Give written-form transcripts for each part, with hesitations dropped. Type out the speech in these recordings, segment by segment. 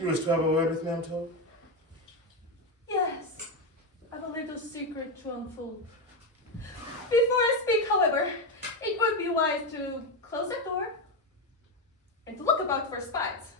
You wish to have a word with me, I'm told? Yes, I have a little secret to unfold. Before I speak, however, it would be wise to close the door and to look about for spies.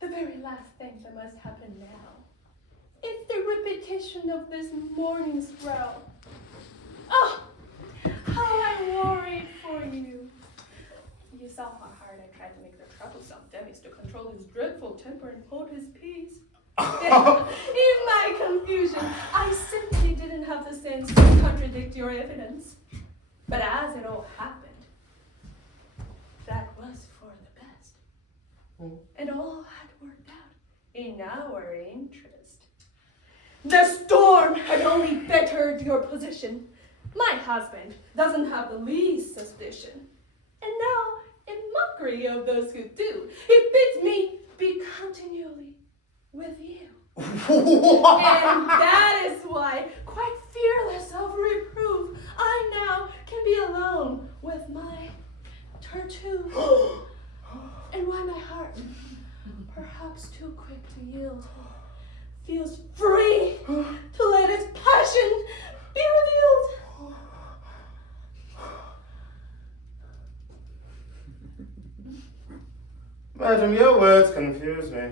The very last thing that must happen now is the repetition of this morning's row. Oh, how I worried for you. You saw how hard I tried to make the troublesome Demis to control his dreadful temper and hold his peace. In my confusion, I simply didn't have the sense to contradict your evidence. But as it all happened, that was for the best. And all had worked out in our interest. The storm had only bettered your position. My husband doesn't have the least suspicion. And now, in mockery of those who do, he bids me be continually with you. And that is why, quite fearless of reproof, I now can be alone with my Tartuff. And why my heart, perhaps too quick to yield, feels free to let its passion be revealed. Madam, your words confuse me.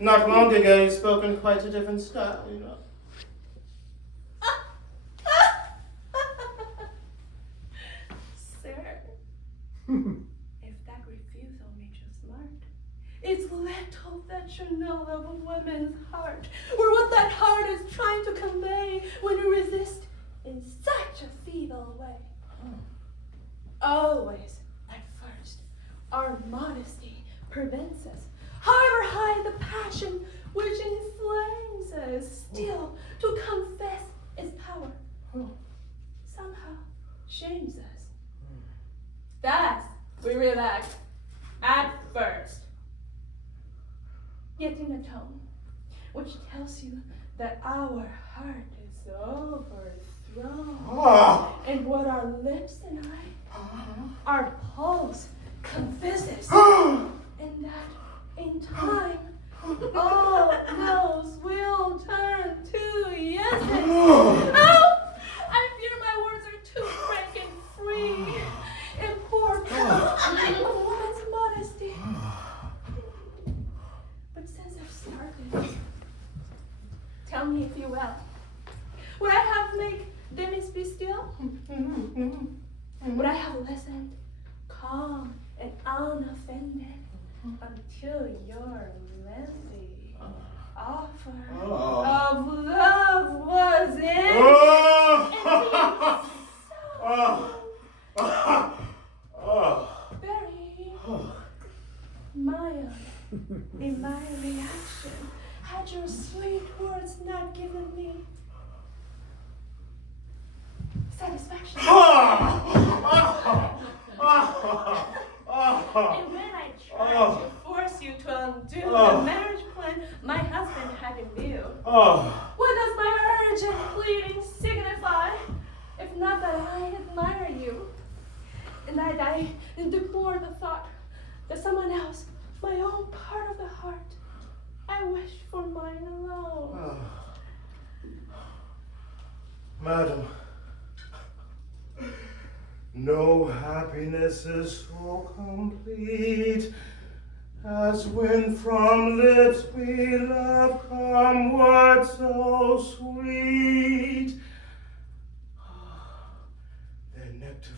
Not long ago, you spoke in quite a different style, you know. Sir, if that refusal made you smart, it's little that you know of a woman's heart, or what that heart is trying to convey when you resist in such a feeble way. Always, at first, our modesty prevents us, however high the passion which inflames us, still to confess its power, somehow shames us. Thus, we relax at first, yet in a tone which tells you that our heart is overthrown, and what our lips deny, our pulse confesses, and that in time, all no's will turn to yeses. Oh, I fear my words are too frank and free, and poor proof of woman's modesty. But since I've started, tell me if you will. Would I have made Demis be still? Would I have listened, calm and unoffended, until your lengthy offer of love was in? Very mild in my reaction, had your sweet words not given me satisfaction. And when I tried to force you to undo the marriage plan my husband had in view, what does my urgent pleading signify, if not that I admire you, and that I deplore the thought that someone else, my own part of the heart, I wish for mine alone. Madam, no happiness is so complete as when from lips we love come words so sweet. Their nectar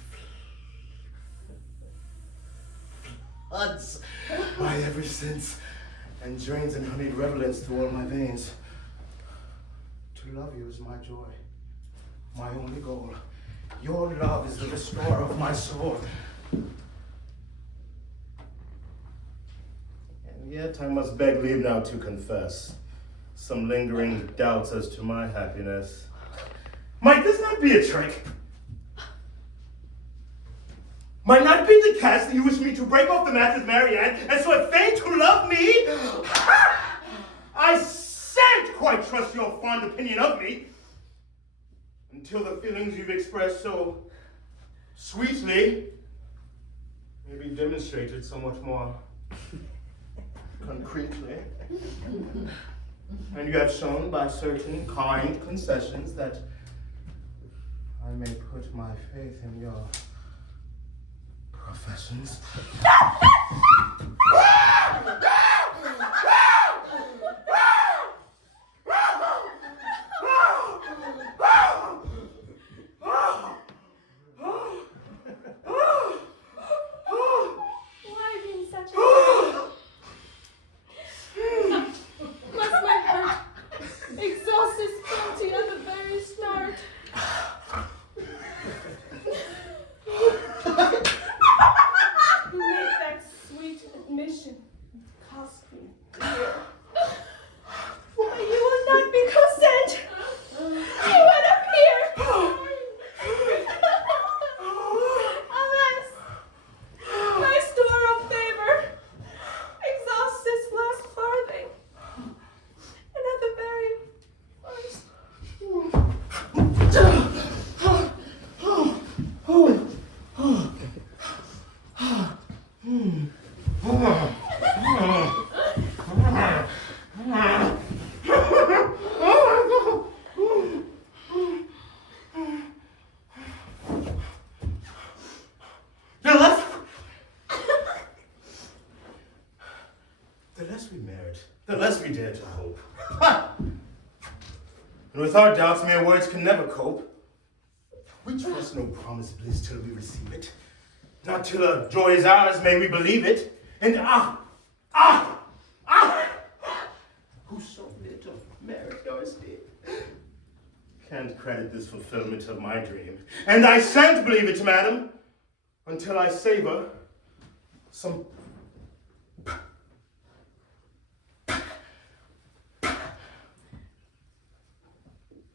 floods my every sense and drains in honeyed revelance through all my veins. To love you is my joy, my only goal. Your love is the restorer of my soul. And yet I must beg leave now to confess some lingering doubts as to my happiness. Might this not be a trick? Might not be the cast that you wish me to break off the match with Marianne, and so I feign to love me? I shan't quite trust your fond opinion of me until the feelings you've expressed so sweetly may be demonstrated somewhat more concretely. And you have shown by certain kind concessions that I may put my faith in your professions. Why being such a must my heart exhaust its bounty at the very start? Make that sweet admission cost me dear. Why you will not be content? You would appear. Alas, my store of favor exhausts its last farthing, and at the very first. The less we merit, the less we dare to hope. And with our doubts, mere words can never cope. We trust no promised bliss till we receive it. Not till a joy is ours may we believe it. And who so little merit your esteem can't credit this fulfillment of my dream. And I shan't believe it, madam, until I savor some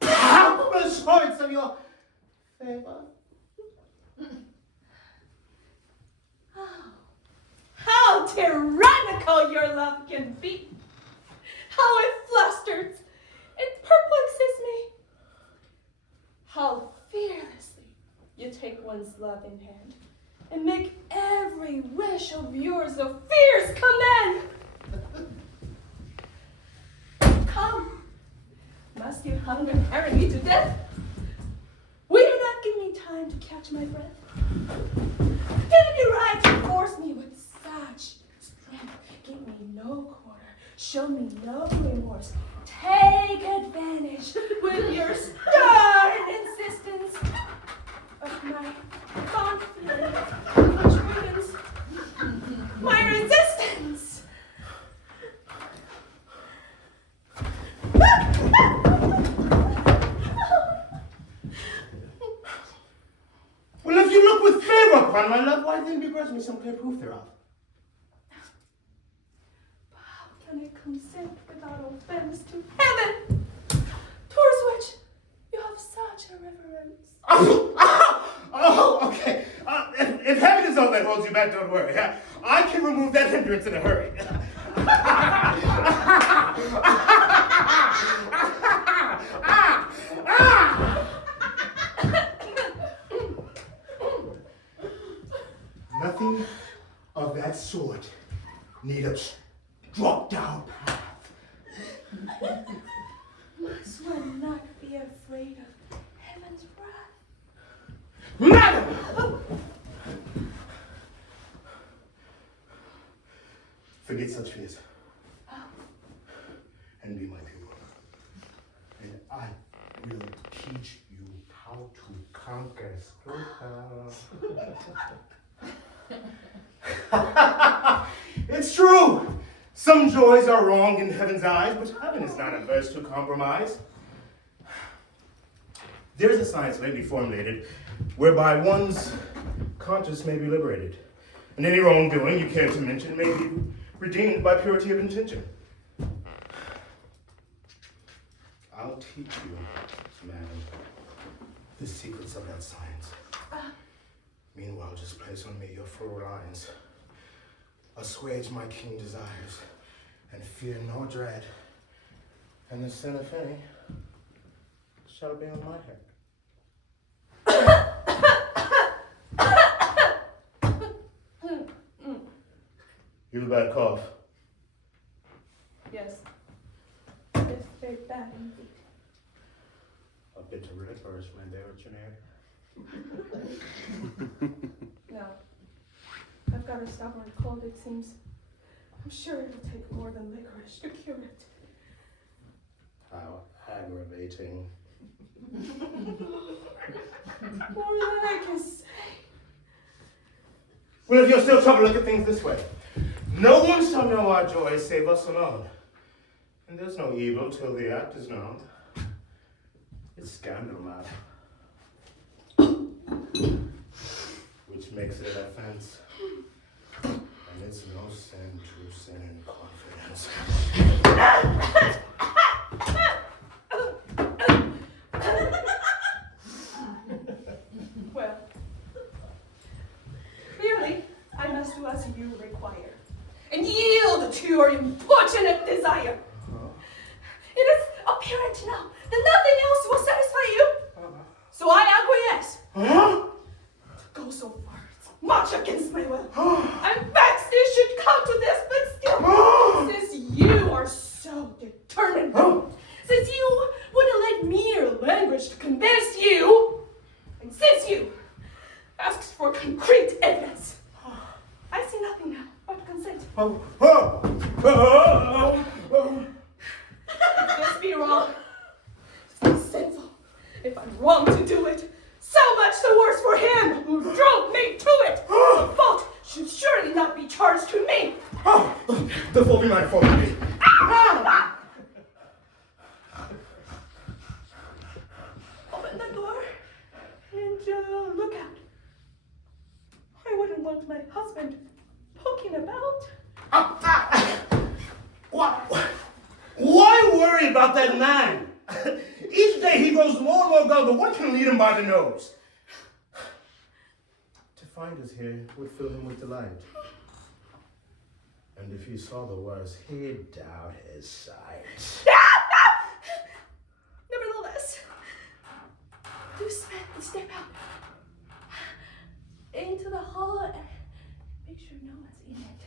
palpable shorts of your favor. How tyrannical your love can be! How it flusters, it perplexes me. How fearlessly you take one's love in hand and make every wish of yours a fierce command. Come, must you hunger carry me to death? Will you not give me time to catch my breath? Can it be right to force me with such strength? Give me no quarter, show me no remorse. Take advantage with your stern insistence of my confidence, which weakens my resistance. Well, if you look with favor upon my love, why then begrudge me some clear proof thereof? How can I consent without offense to heaven, towards which you have such a reverence? Okay. If heaven is all that holds you back, don't worry. I can remove that hindrance in a hurry. Nothing of that sort need a drop down path. Must one not be afraid of heaven's wrath? Madam! Forget such fears. And be my pupil. And I will teach you how to conquer It's true. Some joys are wrong in heaven's eyes, but heaven is not averse to compromise. There is a science lately formulated whereby one's conscience may be liberated, and any wrongdoing you care to mention may be redeemed by purity of intention. I'll teach you, madam, the secrets of that science. Meanwhile, just place on me your full lines. Assuage my keen desires, and fear no dread. And the sin of any shall be on my head. You have a bad cough. Yes. It's very bad indeed. A bit of liquorice when they were generic. No. I've got a stubborn cold, it seems. I'm sure it'll take more than licorice to cure it. How aggravating. More than I can say. Well, if you're still troubled, look at things this way. No one shall know our joy save us alone. And there's no evil till the act is known. It's scandal, madam. Which makes it an offense. And it's no sin to sin in confidence. Well, clearly, I must do as you require. And yield to your importunate desire. It is apparent now that nothing else will satisfy you. So I acquiesce. To go so far, it's much against my will. I'm vexed it should come to this, but still, since you are so determined, since you wouldn't let mere language to convince you, and since you asked for concrete evidence, I see nothing now but consent. If this be wrong, if it's sinful, if I'm wrong to do it, so much the worse for him who drove me to it. The fault should surely not be charged to me. The fault be mine, fault be me. Open the door and look out. I wouldn't want my husband poking about. Why worry about that man? Each day he grows more and more gullible. What can lead him by the nose? To find us here would fill him with delight. And if he saw the worst, he'd doubt his sight. Nevertheless, do step out into the hall and make sure no one's in it.